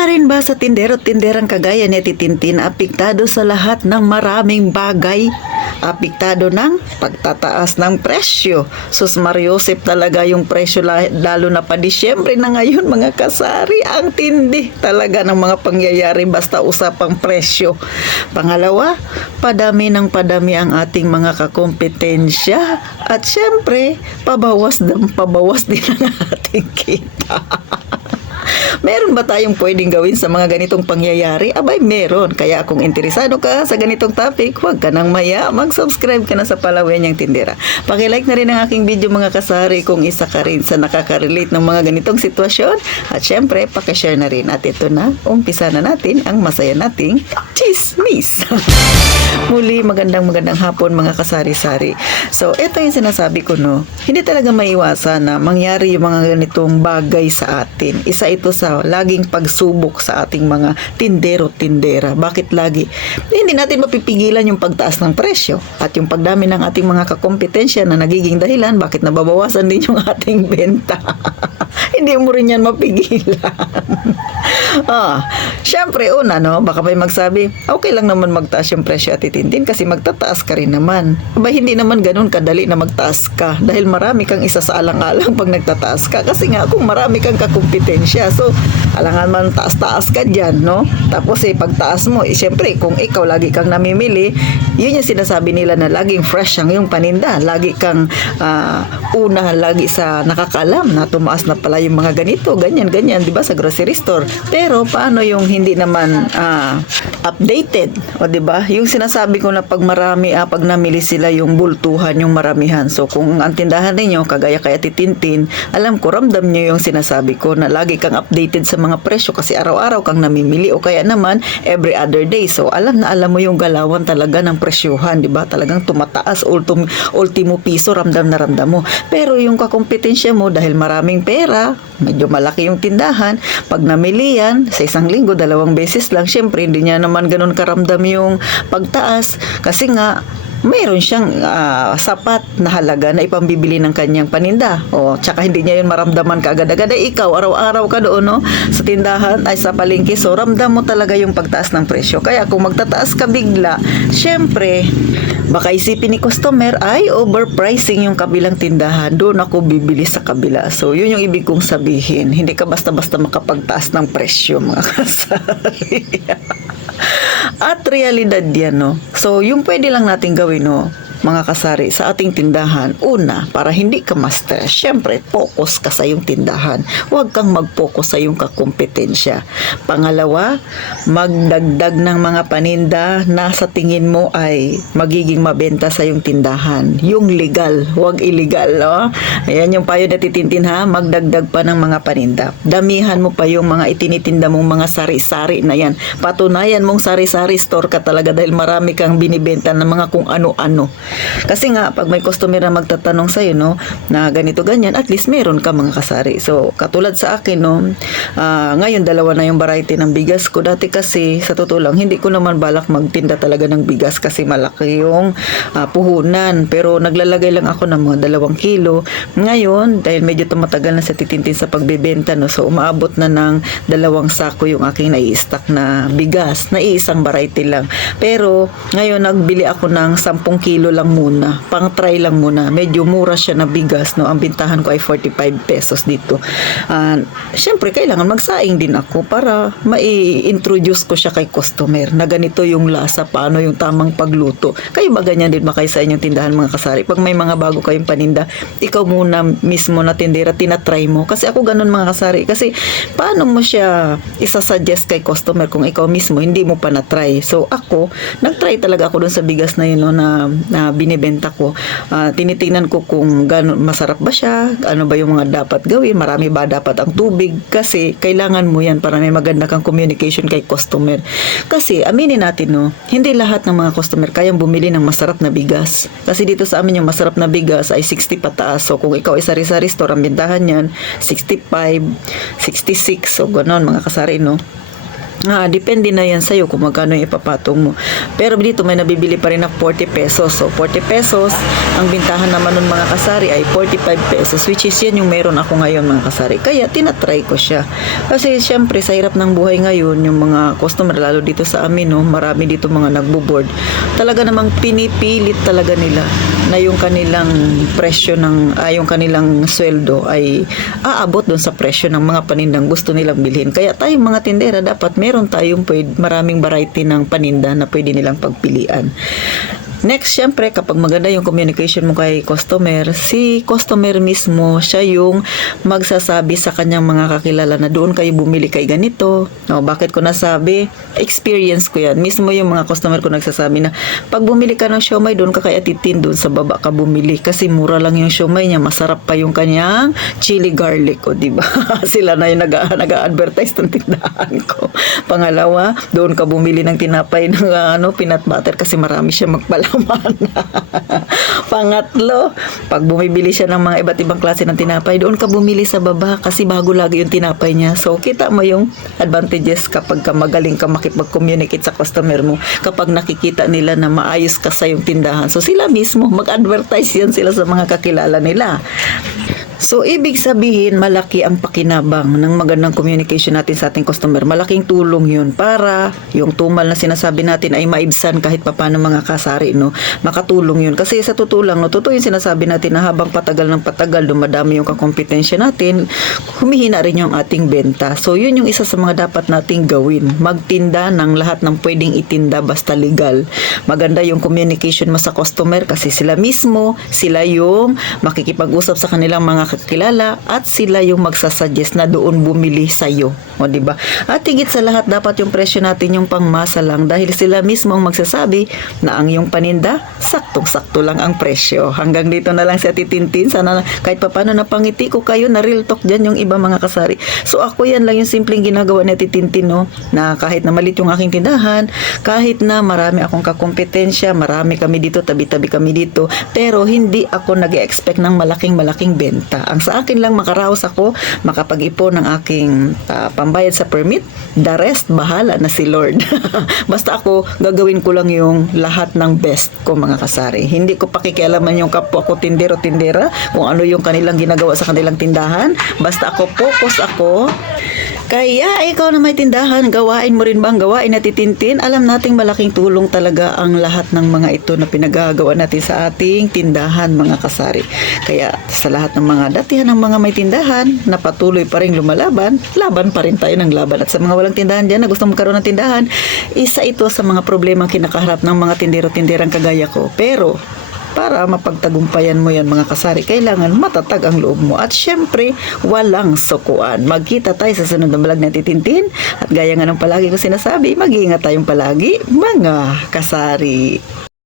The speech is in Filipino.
ka rin ba sa tindero-tinderang kagaya ni Titintin apektado sa lahat ng maraming bagay? Apektado ng pagtataas ng presyo. Sus Mariosep talaga yung presyo lalo na pa Disyembre na ngayon mga kasari. Ang tindi talaga ng mga pangyayari basta usapang presyo. Pangalawa, padami ng padami ang ating mga kakompetensya. At syempre, pabawas din ang ating kita. Meron ba tayong pwedeng gawin sa mga ganitong pangyayari? Abay, meron. Kaya kung interesado ka sa ganitong topic, huwag ka nang maya. Mag-subscribe ka na sa Palawenyang Tindera. Pakilike na rin ang aking video mga kasari kung isa ka rin sa nakaka-relate ng mga ganitong sitwasyon. At syempre, pakishare na rin. At ito na, umpisa na natin ang masaya nating chismis. Muli, magandang hapon mga kasari-sari. So, ito yung sinasabi ko, no. Hindi talaga maiwasan na mangyari yung mga ganitong bagay sa atin. Isa ito sa laging pagsubok sa ating mga tindero-tindera. Bakit lagi? Hindi natin mapipigilan yung pagtaas ng presyo at yung pagdami ng ating mga kakompetensya na nagiging dahilan bakit nababawasan din yung ating benta. Hindi mo rin yan mapigilan. Syempre, una, no, baka may magsabi, okay lang naman magtaas yung presyo at Titintin kasi magtataas ka rin naman. Aba, hindi naman ganun kadali na magtaas ka dahil marami kang isa sa alang-alang pag nagtataas ka kasi nga kung marami kang kakompetensya, so alangan man taas-taas ka dyan, no? Tapos pagtaas mo, syempre, kung ikaw lagi kang namimili, yun yung sinasabi nila na laging fresh ang yung paninda, lagi kang una, lagi sa nakakaalam na tumaas na pala yung mga ganito, ganyan, di ba, sa grocery store. Pero paano yung hindi naman updated, o di ba? Yung sinasabi ko na pag marami, pag namili sila yung bultuhan, yung maramihan. So kung ang tindahan ninyo kagaya kaya Titintin, alam ko ramdam niyo yung sinasabi ko na lagi kang updated sa mga presyo kasi araw-araw kang namimili o kaya naman every other day. So alam mo yung galawan talaga ng presyuhan, di ba? Talagang tumataas, ultimo piso, ramdam na ramdam mo. Pero yung kakompetensya mo dahil maraming pera, medyo malaki yung tindahan, pag namili yan, sa isang linggo, 2 beses lang, syempre hindi niya naman ganun karamdam yung pagtaas kasi nga mayroon siyang sapat na halaga na ipambibili ng kanyang paninda. O, tsaka hindi niya yun maramdaman kaagad-agad. Ikaw, araw-araw ka doon, no? Sa tindahan, ay sa palengke, so ramdam mo talaga yung pagtaas ng presyo. Kaya kung magtataas ka bigla, syempre, baka isipin ni customer, ay overpricing yung kabilang tindahan. Doon ako bibili sa kabila. So, yun yung ibig kong sabihin. Hindi ka basta-basta makapagtaas ng presyo, mga kasari. At realidad yan, no? So, yung pwede lang natin gawin, no, mga kasari, sa ating tindahan, una, para hindi ka ma-stress, syempre, focus ka sa yung tindahan. Huwag kang mag-focus sa yung kakompetensya. Pangalawa, magdagdag ng mga paninda na sa tingin mo ay magiging mabenta sa yung tindahan. Yung legal, huwag illegal, no? Ayan yung payo na Titintin, ha? Magdagdag pa ng mga paninda. Damihan mo pa yung mga itinitinda mong mga sari-sari na yan. Patunayan mong sari-sari store ka talaga dahil marami kang binibenta ng mga kung ano-ano. Kasi nga, pag may customer na magtatanong sa'yo, no, na ganito, ganyan, at least meron ka mga kasari. So, katulad sa akin, no, ngayon, 2 na yung variety ng bigas ko. Dati kasi, sa totoo lang, hindi ko naman balak magtinda talaga ng bigas kasi malaki yung puhunan. Pero, naglalagay lang ako ng mga 2 kilo. Ngayon, dahil medyo tumatagal na sa Titintin sa pagbebenta, no, so, umaabot na ng 2 sako yung aking nai-stock na bigas, na isang variety lang. Pero, ngayon, nagbili ako ng 10 kilo lang muna, pang try lang muna. Medyo mura siya na bigas, no. Ang bintahan ko ay 45 pesos dito. Syempre kailangan magsaing din ako para mai-introduce ko siya kay customer na ganito yung lasa, paano yung tamang pagluto. Kayo ba ganyan din ba kayo sa inyong tindahan mga kasari? Pag may mga bago kayong paninda, ikaw muna mismo na tindera, tinatry mo. Kasi ako ganun mga kasari. Kasi paano mo siya isasuggest kay customer kung ikaw mismo hindi mo pa na-try? So ako, nag-try talaga ako dun sa bigas na yun, no, na binibenta ko. Tinitingnan ko kung masarap ba siya, ano ba yung mga dapat gawin, marami ba dapat ang tubig, kasi kailangan mo yan para may maganda kang communication kay customer. Kasi aminin natin, no, hindi lahat ng mga customer kayang bumili ng masarap na bigas. Kasi dito sa amin yung masarap na bigas ay 60 pataas. So kung ikaw ay sari-sari store, ang bintahan yan 65, 66, so ganoon mga kasari, no. Depende na yan sa'yo kung magkano yung ipapatong mo. Pero dito may nabibili pa rin na 40 pesos. So, 40 pesos, ang bintahan naman ng mga kasari ay 45 pesos, which is yan yung meron ako ngayon mga kasari. Kaya, tinatry ko siya. Kasi, syempre, sa hirap ng buhay ngayon, yung mga customer, lalo dito sa amin, no, marami dito mga nagbo-board. Talaga namang pinipilit talaga nila na yung kanilang presyo yung kanilang sweldo ay aabot doon sa presyo ng mga panindang gusto nilang bilhin. Kaya tayong mga tindera dapat meron tayong maraming variety ng paninda na pwede nilang pagpilian. Next, syempre, kapag maganda yung communication mo kay customer, si customer mismo, siya yung magsasabi sa kanyang mga kakilala na doon kayo bumili kay ganito. No, bakit ko nasabi? Experience ko yan. Mismo yung mga customer ko nagsasabi na, pag bumili ka ng siomay, doon ka kay Atitin, doon sa baba ka bumili. Kasi mura lang yung siomay niya, masarap pa yung kanyang chili garlic, o diba? Sila na yung nag-a-advertise ng tindahan ko. Pangalawa, doon ka bumili ng tinapay ng peanut butter kasi marami siya magpalaman. Pangatlo, pag bumibili siya ng mga iba't ibang klase ng tinapay, doon ka bumili sa baba kasi bago lagi yung tinapay niya. So, kita mo yung advantages kapag ka magaling ka makipag-communicate sa customer mo, kapag nakikita nila na maayos ka sa yung tindahan. So, sila mismo, mag-advertise yan sila sa mga kakilala nila. So, ibig sabihin, malaki ang pakinabang ng magandang communication natin sa ating customer. Malaking tulong yun para yung tumal na sinasabi natin ay maibsan kahit papano mga kasari, no? Makatulong yun. Kasi sa totoo lang, no, totoo yung sinasabi natin na habang patagal ng patagal, dumadami yung kakompetensya natin, humihina rin yung ating benta. So, yun yung isa sa mga dapat nating gawin. Magtinda ng lahat ng pwedeng itinda basta legal. Maganda yung communication mo sa customer kasi sila mismo, sila yung makikipag-usap sa kanilang mga kakilala at sila yung magsasuggest na doon bumili sa iyo. O, diba? At higit sa lahat, dapat yung presyo natin yung pangmasa lang dahil sila mismo ang magsasabi na ang yung paninda, saktong-sakto lang ang presyo. Hanggang dito na lang si Ate Tintin. Sana kahit papano napangiti ko kayo na real talk dyan yung iba mga kasari. So, ako yan lang yung simpleng ginagawa ni Ate Tintin, no? Na kahit na malit yung aking tindahan, kahit na marami akong kakompetensya, marami kami dito, tabi-tabi kami dito, pero hindi ako nag-expect ng malaking benta. Ang sa akin lang, makaraos ako, makapag-ipon ng aking pambayad sa permit. The rest, bahala na si Lord. Basta ako, gagawin ko lang yung lahat ng best ko mga kasari. Hindi ko pakikialaman yung kapwa ko tindero-tindera, kung ano yung kanilang ginagawa sa kanilang tindahan. Basta ako, focus ako. Kaya ikaw na may tindahan, gawain mo rin bang gawain na titintin? Alam nating malaking tulong talaga ang lahat ng mga ito na pinagagawa natin sa ating tindahan mga kasari. Kaya sa lahat ng mga datihan ng mga may tindahan na patuloy pa rin lumalaban, laban pa rin tayo ng laban. At sa mga walang tindahan dyan na gusto magkaroon ng tindahan, isa ito sa mga problemang kinakaharap ng mga tindero-tinderang kagaya ko. Pero para mapagtagumpayan mo yan mga kasari, kailangan matatag ang loob mo. At syempre, walang sukuan. Magkita tayo sa sunod na vlog na Titintin. At gaya nga ng palagi ko sinasabi, mag-iingat tayong palagi, mga kasari.